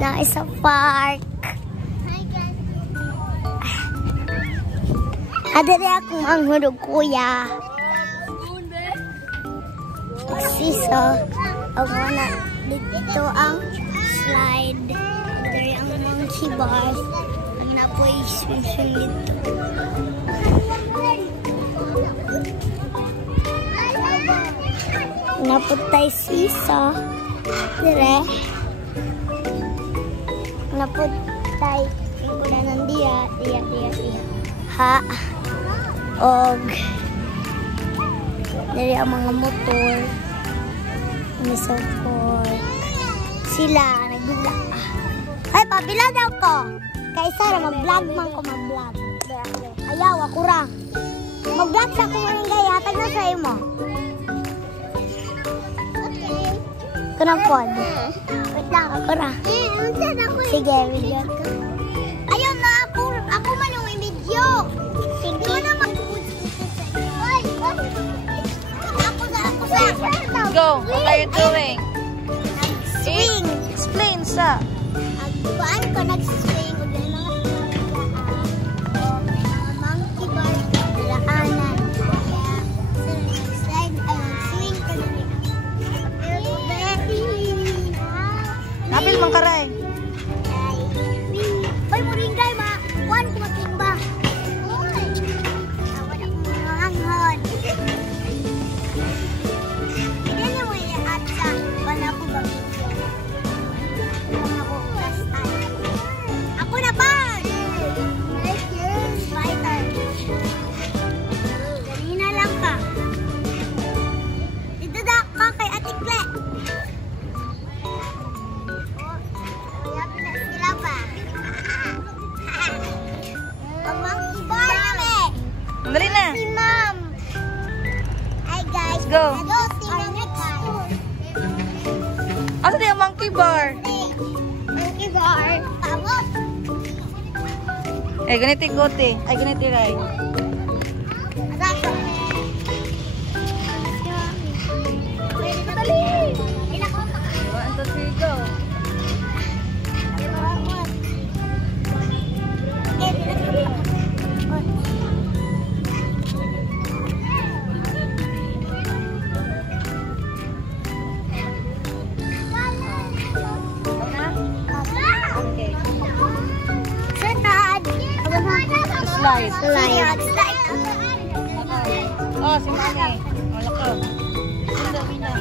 na isa park. Adari akong ang hurog kuya. Siso. Ang na dito ang slide. Adari ang monkey bars. Ang napoy swing dito. Naputay siso. Dire. Naputay. Ikuda ng dia. Ha. Og. Dari ang mga motor. Misopor. Sila. Nagula. Ay, pabila daw ko. Kaysa mag-vlog man ko mag-vlog. Ayaw, ako ra. Mag-vlog sa akong mga gaya. Tag na sa imo. Kunang pod. Wait lang, ako ra. Sige, video ko. Ayun na, ako man yung video. Sige. Go, what are you doing? Swing. Explain sa. Agbuan ko nag-swing. Monkey bar. Laanan. Napil mang karay. Ay, muringay ma. Kuan ko matimba. Awan ako mga hanghon. Hindi na mo i-at sa wala ko ba video. Ako na pa! Spider. Ganina lang ka. Dito na ka kay Ate Kle. Dali na. Si Mom. Hi guys. Go. Hello, see you next time. Asa di ang monkey bar? Monkey bar. Tawag. Eh, ganito yung gote. Ay, ganito yung ray. Dali. 1, 2, 3, go. Okay. Slide. Slide. Oh, si Mami. Wala ko. Winda.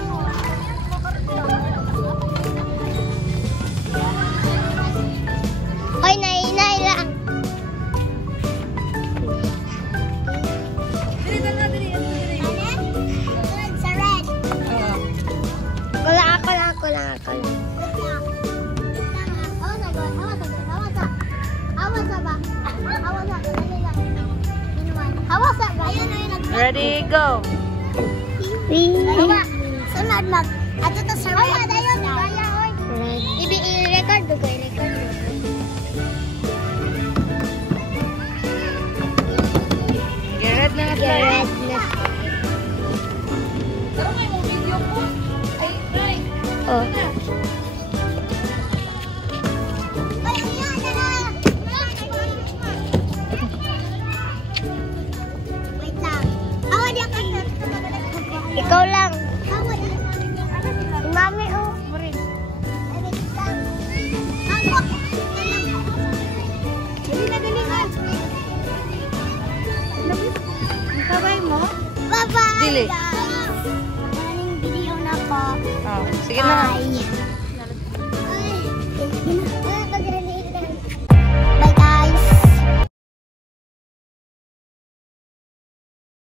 Hoy, nainay lang. Dili. Sa red. Kulang ako lang. Ready, go. Sunod mag. Ato to sa red. I-record ko. Get na. Red na. Pero may mong video po. Ay, try. Oh. Ikaw lang. Si Mami, oh. Sabay mo? Bye-bye. Dili. Maraming video na po. Oh, sige na. Bye.